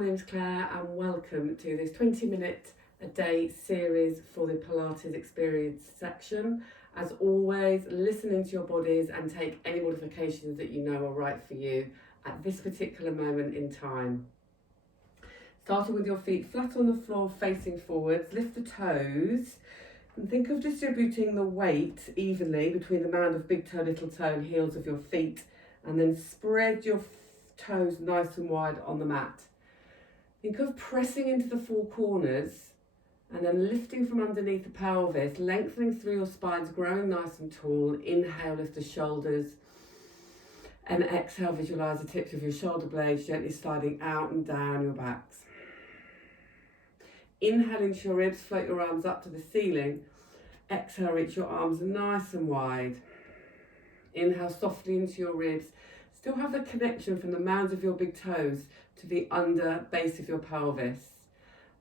name's Claire and welcome to this 20-minute a day series for the Pilates Experienced section. As always, listen into your bodies and take any modifications that you know are right for you at this particular moment in time. Starting with your feet flat on the floor facing forwards, lift the toes and think of distributing the weight evenly between the mound of big toe, little toe and heels of your feet, and then spread your toes nice and wide on the mat. Think of pressing into the four corners and then lifting from underneath the pelvis, lengthening through your spines, growing nice and tall. Inhale, lift the shoulders, and exhale, visualise the tips of your shoulder blades gently sliding out and down your backs. Inhale into your ribs, float your arms up to the ceiling. Exhale, reach your arms nice and wide. Inhale softly into your ribs. Still have the connection from the mounds of your big toes to the under base of your pelvis,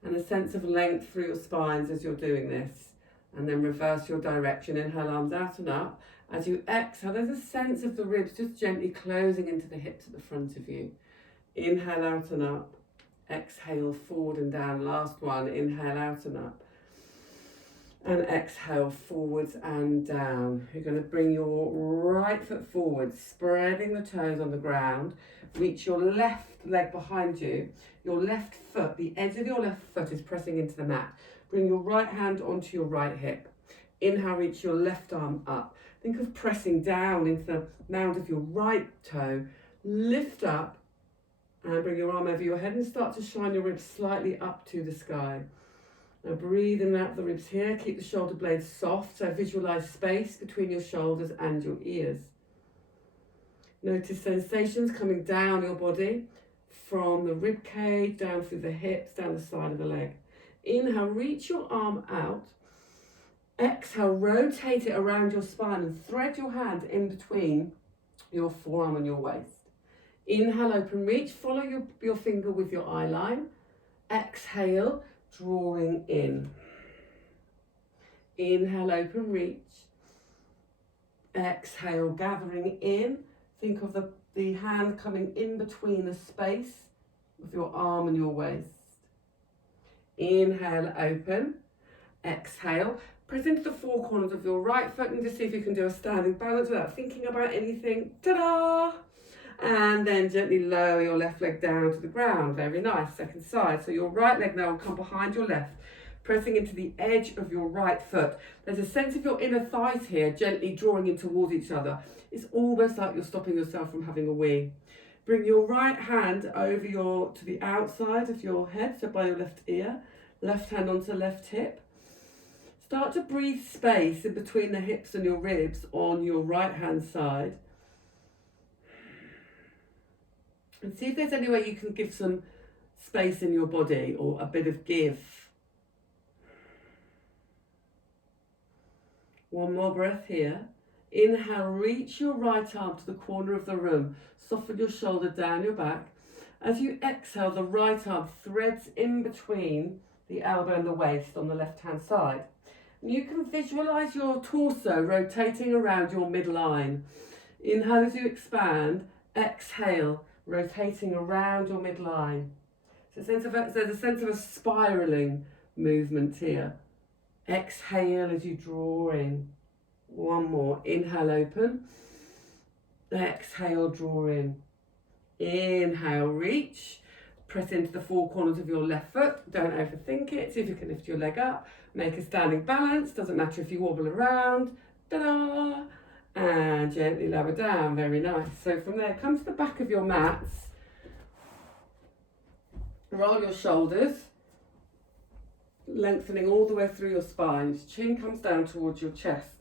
and a sense of length through your spines as you're doing this. And then reverse your direction. Inhale, arms out and up. As you exhale, there's a sense of the ribs just gently closing into the hips at the front of you. Inhale, out and up. Exhale, forward and down. Last one. Inhale, out and up. And exhale, forwards and down. You're going to bring your right foot forward, spreading the toes on the ground. Reach your left leg behind you. Your left foot, the edge of your left foot is pressing into the mat. Bring your right hand onto your right hip. Inhale, reach your left arm up. Think of pressing down into the mound of your right toe. Lift up and bring your arm over your head and start to shine your ribs slightly up to the sky. Now breathe in and out the ribs here. Keep the shoulder blades soft, so visualise space between your shoulders and your ears. Notice sensations coming down your body from the rib cage, down through the hips, down the side of the leg. Inhale, reach your arm out. Exhale, rotate it around your spine and thread your hand in between your forearm and your waist. Inhale, open reach. Follow your finger with your eye line. Exhale, drawing in. Inhale, open reach. Exhale, gathering in. Think of the hand coming in between the space of your arm and your waist. Inhale, open. Exhale, press into the four corners of your right foot and just see if you can do a standing balance without thinking about anything. Ta-da! And then gently lower your left leg down to the ground. Very nice. Second side. So your right leg now will come behind your left, pressing into the edge of your right foot. There's a sense of your inner thighs here, gently drawing in towards each other. It's almost like you're stopping yourself from having a wee. Bring your right hand over to the outside of your head, so by your left ear. Left hand onto left hip. Start to breathe space in between the hips and your ribs on your right hand side. And see if there's any way you can give some space in your body or a bit of give. One more breath here. Inhale, reach your right arm to the corner of the room. Soften your shoulder down your back. As you exhale, the right arm threads in between the elbow and the waist on the left-hand side. And you can visualise your torso rotating around your midline. Inhale as you expand. Exhale, rotating around your midline. So there's a sense of a spiralling movement here. Exhale as you draw in. One more. Inhale, open. Exhale, draw in. Inhale, reach. Press into the four corners of your left foot. Don't overthink it. See if you can lift your leg up. Make a standing balance. Doesn't matter if you wobble around. Ta-da! And gently lower down. Very nice. So from there, come to the back of your mats. Roll your shoulders, lengthening all the way through your spine. Chin comes down towards your chest,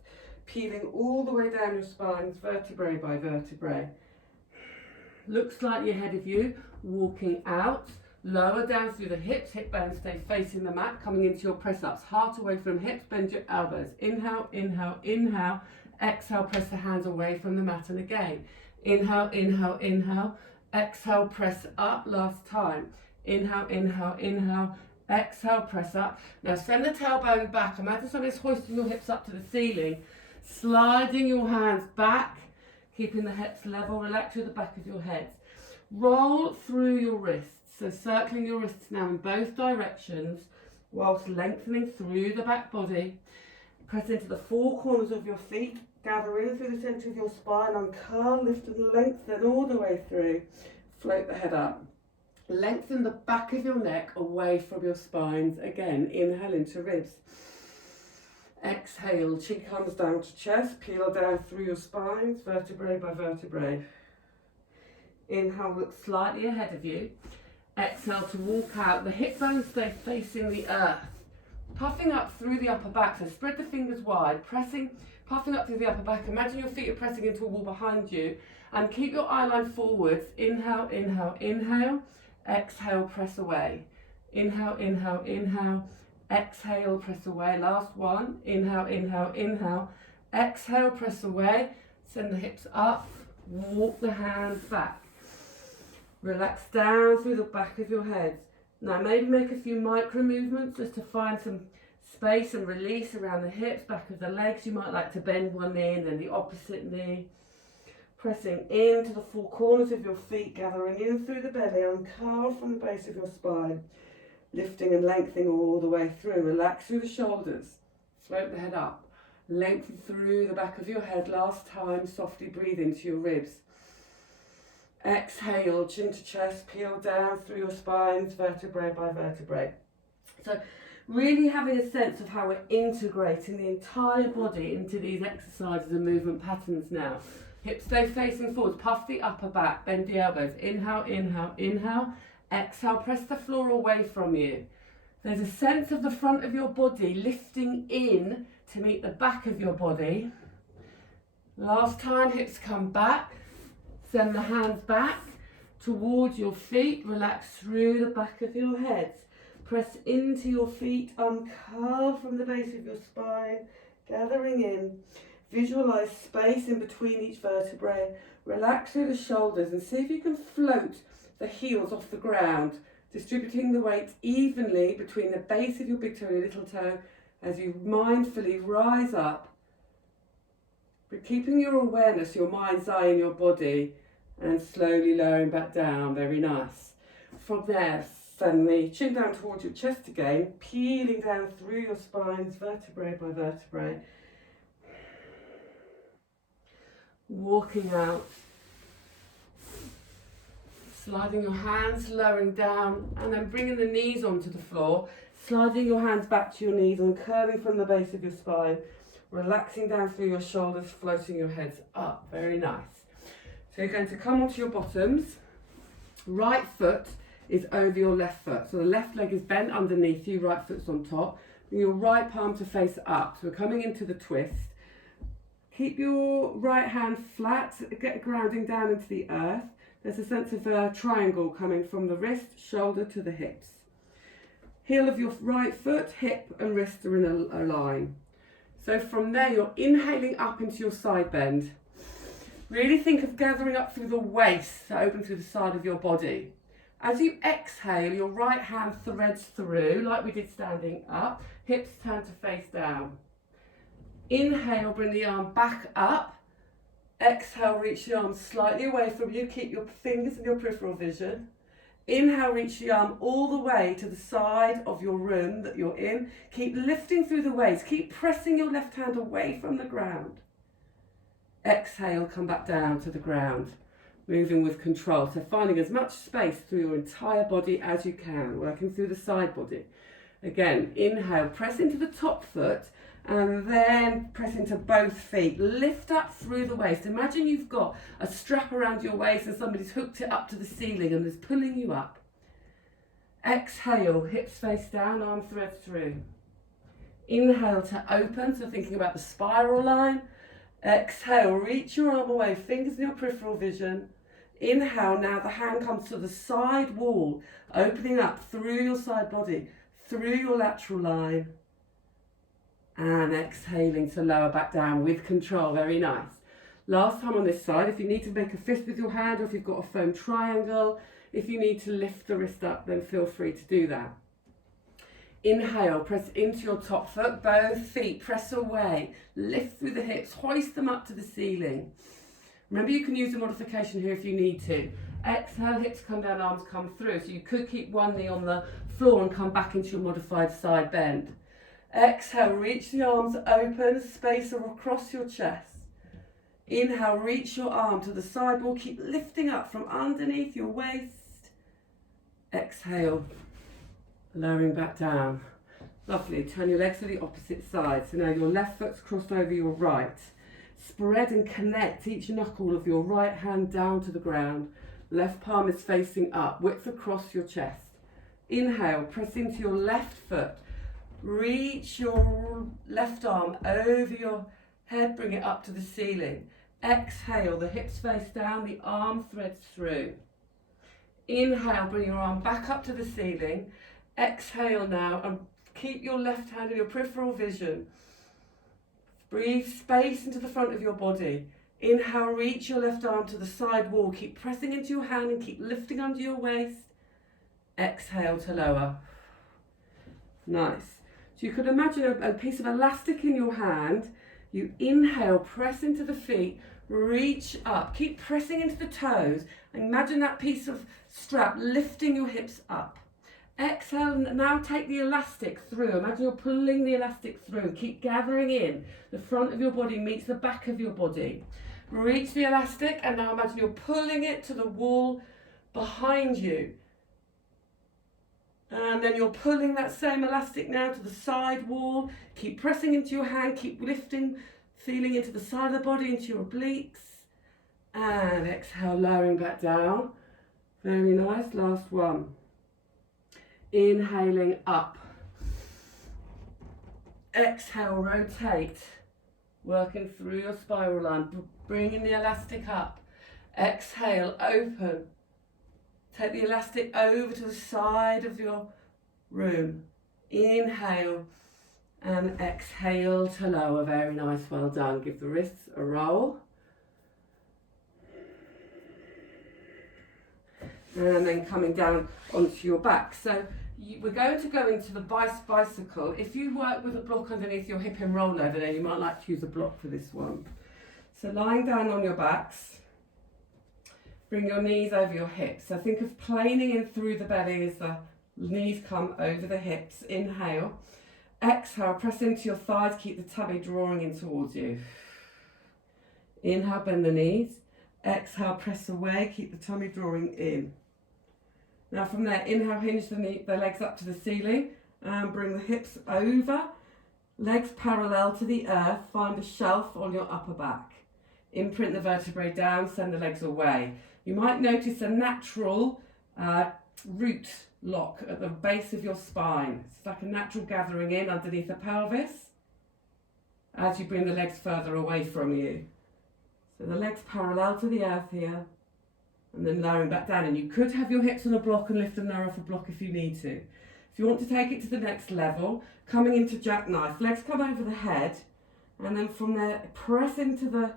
peeling all the way down your spines, vertebrae by vertebrae. Look slightly ahead of you, walking out, lower down through the hips, hip bones stay facing the mat, coming into your press-ups, heart away from hips, bend your elbows. Inhale, inhale, inhale. Exhale, press the hands away from the mat, and again. Inhale, inhale, inhale. Exhale, press up, last time. Inhale, inhale, inhale. Exhale, press up. Now send the tailbone back. Imagine somebody's hoisting your hips up to the ceiling, sliding your hands back, keeping the hips level. Relax through the back of your head. Roll through your wrists. So circling your wrists now in both directions whilst lengthening through the back body. Press into the four corners of your feet, gather in through the centre of your spine, uncurl, lift and lengthen all the way through. Float the head up. Lengthen the back of your neck away from your spines. Again, inhale into ribs. Exhale, chin comes down to chest, peel down through your spines, vertebrae by vertebrae. Inhale, look slightly ahead of you. Exhale to walk out. The hip bones stay facing the earth. Puffing up through the upper back, so spread the fingers wide, puffing up through the upper back. Imagine your feet are pressing into a wall behind you, and keep your eye line forwards. Inhale, inhale, inhale. Exhale, press away. Inhale, inhale, inhale. Exhale, press away. Last one. Inhale, inhale, inhale. Exhale, press away. Send the hips up. Walk the hands back. Relax down through the back of your head. Now maybe make a few micro movements just to find some space and release around the hips, back of the legs. You might like to bend one knee and then the opposite knee. Pressing into the four corners of your feet, gathering in through the belly, uncurl from the base of your spine, lifting and lengthening all the way through. Relax through the shoulders, float the head up, lengthen through the back of your head. Last time, softly breathe into your ribs. Exhale, chin to chest, peel down through your spines, vertebrae by vertebrae. So really having a sense of how we're integrating the entire body into these exercises and movement patterns now. Hips stay facing forwards, puff the upper back, bend the elbows. Inhale, inhale, inhale. Exhale, press the floor away from you. There's a sense of the front of your body lifting in to meet the back of your body. Last time, hips come back. Send the hands back towards your feet. Relax through the back of your heads. Press into your feet. Uncurl from the base of your spine. Gathering in. Visualize space in between each vertebrae. Relax through the shoulders and see if you can float the heels off the ground, distributing the weight evenly between the base of your big toe and your little toe as you mindfully rise up. But keeping your awareness, your mind's eye in your body, and slowly lowering back down. Very nice. From there, send the chin down towards your chest again, peeling down through your spines, vertebrae by vertebrae. Walking out. Sliding your hands, lowering down, and then bringing the knees onto the floor. Sliding your hands back to your knees and curving from the base of your spine. Relaxing down through your shoulders, floating your heads up. Very nice. So you're going to come onto your bottoms. Right foot is over your left foot. So the left leg is bent underneath you, right foot's on top. Bring your right palm to face up. So we're coming into the twist. Keep your right hand flat, get grounding down into the earth. There's a sense of a triangle coming from the wrist, shoulder to the hips. Heel of your right foot, hip and wrist are in a line. So from there, you're inhaling up into your side bend. Really think of gathering up through the waist, so open through the side of your body. As you exhale, your right hand threads through, like we did standing up. Hips turn to face down. Inhale, bring the arm back up. Exhale, reach the arm slightly away from you. Keep your fingers in your peripheral vision. Inhale, reach the arm all the way to the side of your room that you're in. Keep lifting through the waist. Keep pressing your left hand away from the ground. Exhale, come back down to the ground. Moving with control. So finding as much space through your entire body as you can. Working through the side body. Again, inhale, press into the top foot and then press into both feet. Lift up through the waist. Imagine you've got a strap around your waist and somebody's hooked it up to the ceiling and is pulling you up. Exhale, hips face down, arm threads through. Inhale to open, so thinking about the spiral line. Exhale, reach your arm away, fingers in your peripheral vision. Inhale, now the hand comes to the side wall, opening up through your side body, through your lateral line. And exhaling to lower back down with control. Very nice. Last time on this side, if you need to make a fist with your hand or if you've got a foam triangle, if you need to lift the wrist up, then feel free to do that. Inhale, press into your top foot, both feet, press away, lift through the hips, hoist them up to the ceiling. Remember, you can use a modification here if you need to. Exhale, hips come down, arms come through. So you could keep one knee on the floor and come back into your modified side bend. Exhale, reach the arms open, space across your chest. Inhale, reach your arm to the side wall, keep lifting up from underneath your waist. Exhale, lowering back down. Lovely, turn your legs to the opposite side. So now your left foot's crossed over your right. Spread and connect each knuckle of your right hand down to the ground. Left palm is facing up, width across your chest. Inhale, press into your left foot. Reach your left arm over your head, bring it up to the ceiling. Exhale, the hips face down, the arm threads through. Inhale, bring your arm back up to the ceiling. Exhale now and keep your left hand in your peripheral vision. Breathe space into the front of your body. Inhale, reach your left arm to the side wall. Keep pressing into your hand and keep lifting under your waist. Exhale to lower. Nice. So you could imagine a piece of elastic in your hand. You inhale, press into the feet, reach up. Keep pressing into the toes. Imagine that piece of strap lifting your hips up. Exhale, now take the elastic through. Imagine you're pulling the elastic through. Keep gathering in. The front of your body meets the back of your body. Reach the elastic and now imagine you're pulling it to the wall behind you. And then you're pulling that same elastic now to the side wall. Keep pressing into your hand, keep lifting, feeling into the side of the body, into your obliques. And exhale, lowering back down. Very nice, last one. Inhaling up. Exhale, rotate. Working through your spiral line, bringing the elastic up. Exhale, open. Take the elastic over to the side of your room. Inhale and exhale to lower. Very nice, well done. Give the wrists a roll. And then coming down onto your back. So we're going to go into the bicycle. If you work with a block underneath your hip and rollover, then you might like to use a block for this one. So lying down on your backs. Bring your knees over your hips. So think of planing in through the belly as the knees come over the hips. Inhale. Exhale, press into your thighs. Keep the tummy drawing in towards you. Inhale, bend the knees. Exhale, press away. Keep the tummy drawing in. Now from there, inhale, hinge the legs up to the ceiling. And bring the hips over. Legs parallel to the earth. Find a shelf on your upper back. Imprint the vertebrae down. Send the legs away. You might notice a natural root lock at the base of your spine. It's like a natural gathering in underneath the pelvis as you bring the legs further away from you. So the legs parallel to the earth here and then lowering back down. And you could have your hips on a block and lift them there off a block if you need to. If you want to take it to the next level, coming into jackknife, legs come over the head and then from there press into the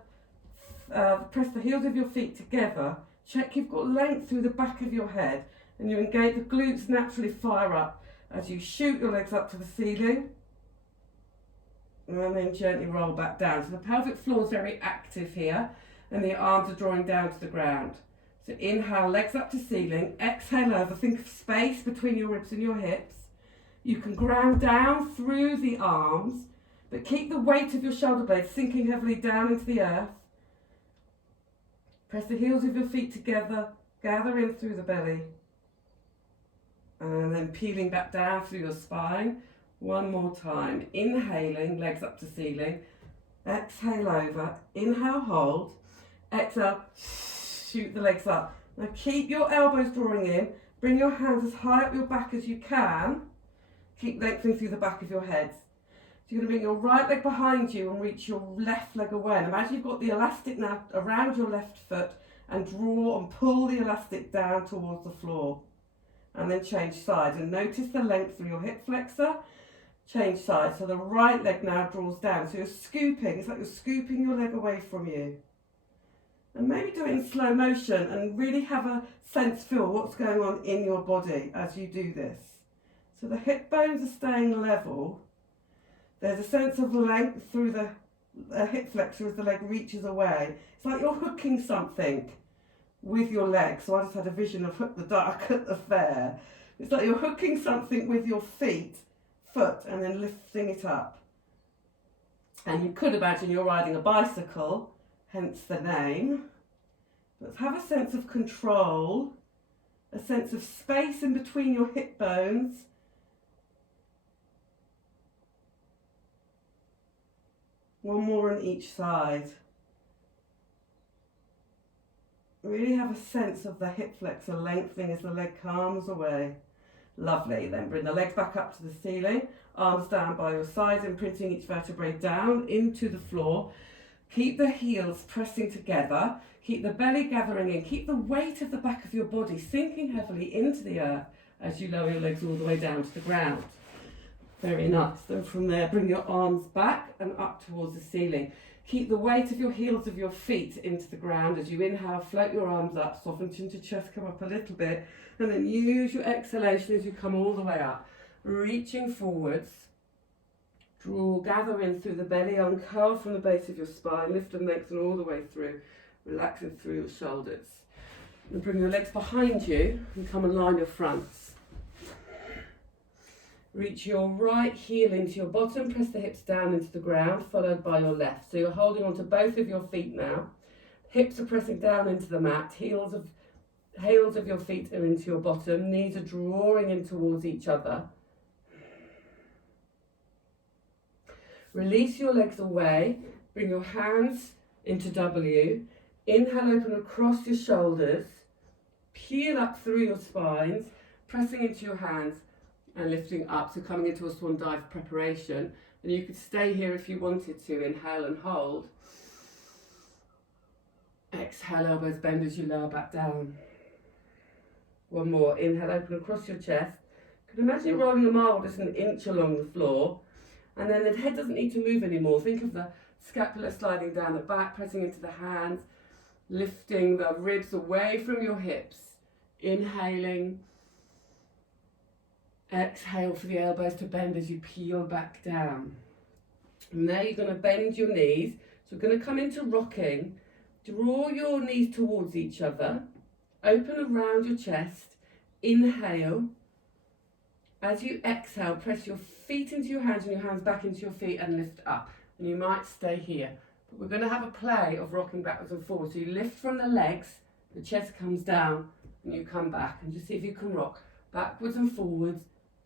press the heels of your feet together. Check you've got length through the back of your head and you engage the glutes naturally fire up as you shoot your legs up to the ceiling and then gently roll back down. So the pelvic floor is very active here and the arms are drawing down to the ground. So inhale, legs up to ceiling, exhale over, think of space between your ribs and your hips. You can ground down through the arms but keep the weight of your shoulder blades sinking heavily down into the earth. Press the heels of your feet together, gather in through the belly. And then peeling back down through your spine. One more time. Inhaling, legs up to ceiling. Exhale over. Inhale, hold. Exhale, shoot the legs up. Now keep your elbows drawing in. Bring your hands as high up your back as you can. Keep lengthening through the back of your head. So you're going to bring your right leg behind you and reach your left leg away. And imagine you've got the elastic now around your left foot and draw and pull the elastic down towards the floor. And then change sides. And notice the length through your hip flexor. Change sides. So the right leg now draws down. So you're scooping. It's like you're scooping your leg away from you. And maybe do it in slow motion and really have a sense, feel what's going on in your body as you do this. So the hip bones are staying level. There's a sense of length through the hip flexor as the leg reaches away. It's like you're hooking something with your legs. So I just had a vision of Hook the Duck at the fair. It's like you're hooking something with your foot, and then lifting it up. And you could imagine you're riding a bicycle, hence the name. But have a sense of control, a sense of space in between your hip bones. One more on each side. Really have a sense of the hip flexor lengthening as the leg calms away. Lovely. Then bring the legs back up to the ceiling, arms down by your sides, imprinting each vertebrae down into the floor. Keep the heels pressing together. Keep the belly gathering in. Keep the weight of the back of your body sinking heavily into the earth as you lower your legs all the way down to the ground. Very nice. Then from there, bring your arms back and up towards the ceiling. Keep the weight of your heels of your feet into the ground. As you inhale, float your arms up, soften chin to chest, come up a little bit, and then use your exhalation as you come all the way up, reaching forwards. Draw, gather in through the belly, uncurl from the base of your spine, lift and lengthen all the way through, relaxing through your shoulders. And bring your legs behind you and come and line your fronts. Reach your right heel into your bottom, press the hips down into the ground, followed by your left. So you're holding onto both of your feet now. Hips are pressing down into the mat, heels of your feet are into your bottom, knees are drawing in towards each other. Release your legs away, bring your hands into W. Inhale, open across your shoulders, peel up through your spines, pressing into your hands, and lifting up, so coming into a swan dive preparation. And you could stay here if you wanted to. Inhale and hold. Exhale, elbows bend as you lower back down. One more. Inhale, open across your chest. You can imagine you're rolling the marble just an inch along the floor. And then the head doesn't need to move anymore. Think of the scapula sliding down the back, pressing into the hands, lifting the ribs away from your hips. Inhaling. Exhale for the elbows to bend as you peel back down. And now you're going to bend your knees. So we're going to come into rocking. Draw your knees towards each other. Open around your chest. Inhale. As you exhale, press your feet into your hands and your hands back into your feet and lift up. And you might stay here. But we're going to have a play of rocking backwards and forwards. So you lift from the legs, the chest comes down, and you come back. And just see if you can rock backwards and forwards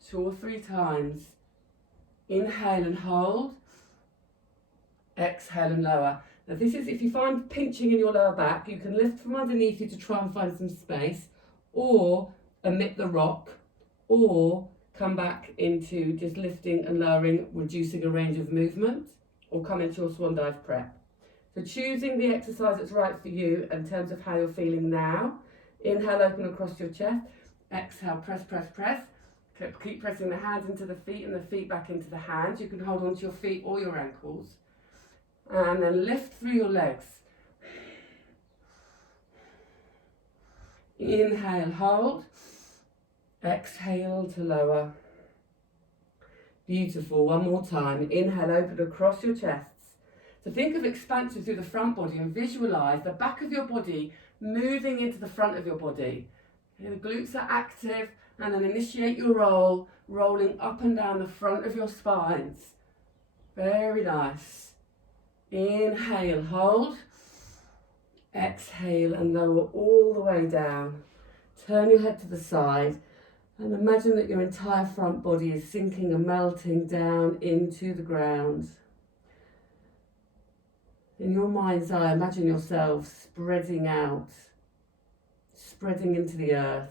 2 or 3 times. Inhale and hold. Exhale and lower. Now this is, if you find pinching in your lower back, you can lift from underneath you to try and find some space, or omit the rock, or come back into just lifting and lowering, reducing a range of movement, or come into your swan dive prep. So choosing the exercise that's right for you in terms of how you're feeling now. Inhale, open across your chest. Exhale, press, press, press. Keep pressing the hands into the feet and the feet back into the hands. You can hold onto your feet or your ankles. And then lift through your legs. Inhale, hold. Exhale to lower. Beautiful. One more time. Inhale, open across your chests. So think of expansion through the front body and visualize the back of your body moving into the front of your body. Okay, the glutes are active. And then initiate your roll, rolling up and down the front of your spines. Very nice. Inhale, hold. Exhale and lower all the way down. Turn your head to the side and imagine that your entire front body is sinking and melting down into the ground. In your mind's eye, imagine yourself spreading out, spreading into the earth.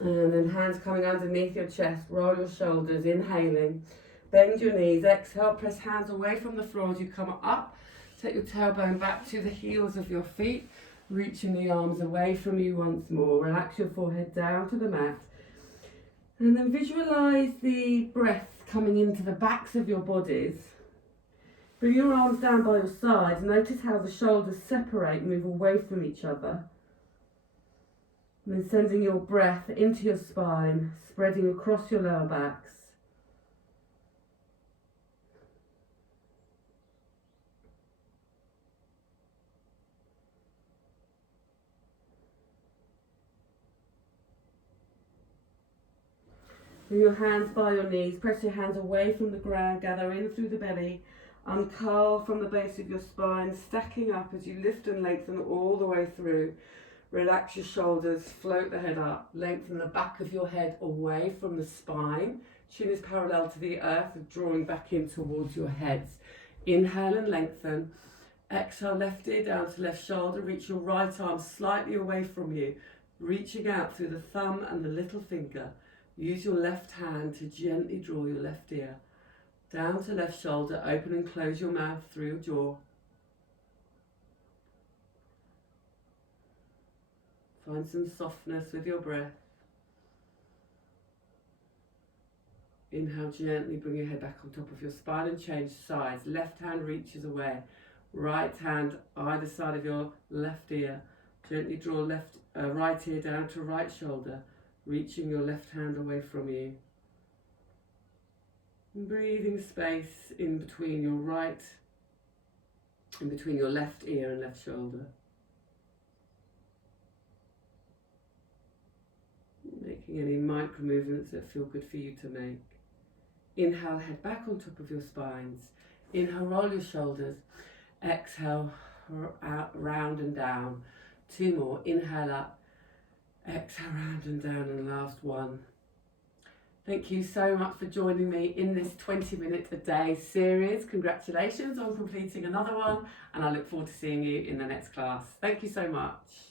And then hands coming underneath your chest, roll your shoulders, inhaling. Bend your knees, exhale, press hands away from the floor as you come up. Take your tailbone back to the heels of your feet, reaching the arms away from you once more. Relax your forehead down to the mat. And then visualize the breath coming into the backs of your bodies. Bring your arms down by your sides. Notice how the shoulders separate, move away from each other. And then sending your breath into your spine, spreading across your lower backs. Bring your hands by your knees, press your hands away from the ground, gather in through the belly, uncurl from the base of your spine, stacking up as you lift and lengthen all the way through. Relax your shoulders, float the head up, lengthen the back of your head away from the spine. Chin is parallel to the earth, drawing back in towards your heads. Inhale and lengthen. Exhale, left ear down to left shoulder. Reach your right arm slightly away from you, reaching out through the thumb and the little finger. Use your left hand to gently draw your left ear down to left shoulder. Open and close your mouth through your jaw. Find some softness with your breath. Inhale, gently bring your head back on top of your spine and change sides. Left hand reaches away. Right hand either side of your left ear. Gently draw right ear down to right shoulder, reaching your left hand away from you. And breathing space in between your left ear and left shoulder. Making any micro movements that feel good for you to make. Inhale, head back on top of your spines. Inhale, roll your shoulders. Exhale, out, round and down. 2 more. Inhale up. Exhale, round and down, and last one. Thank you so much for joining me in this 20 minute a day series. Congratulations on completing another one, and I look forward to seeing you in the next class. Thank you so much.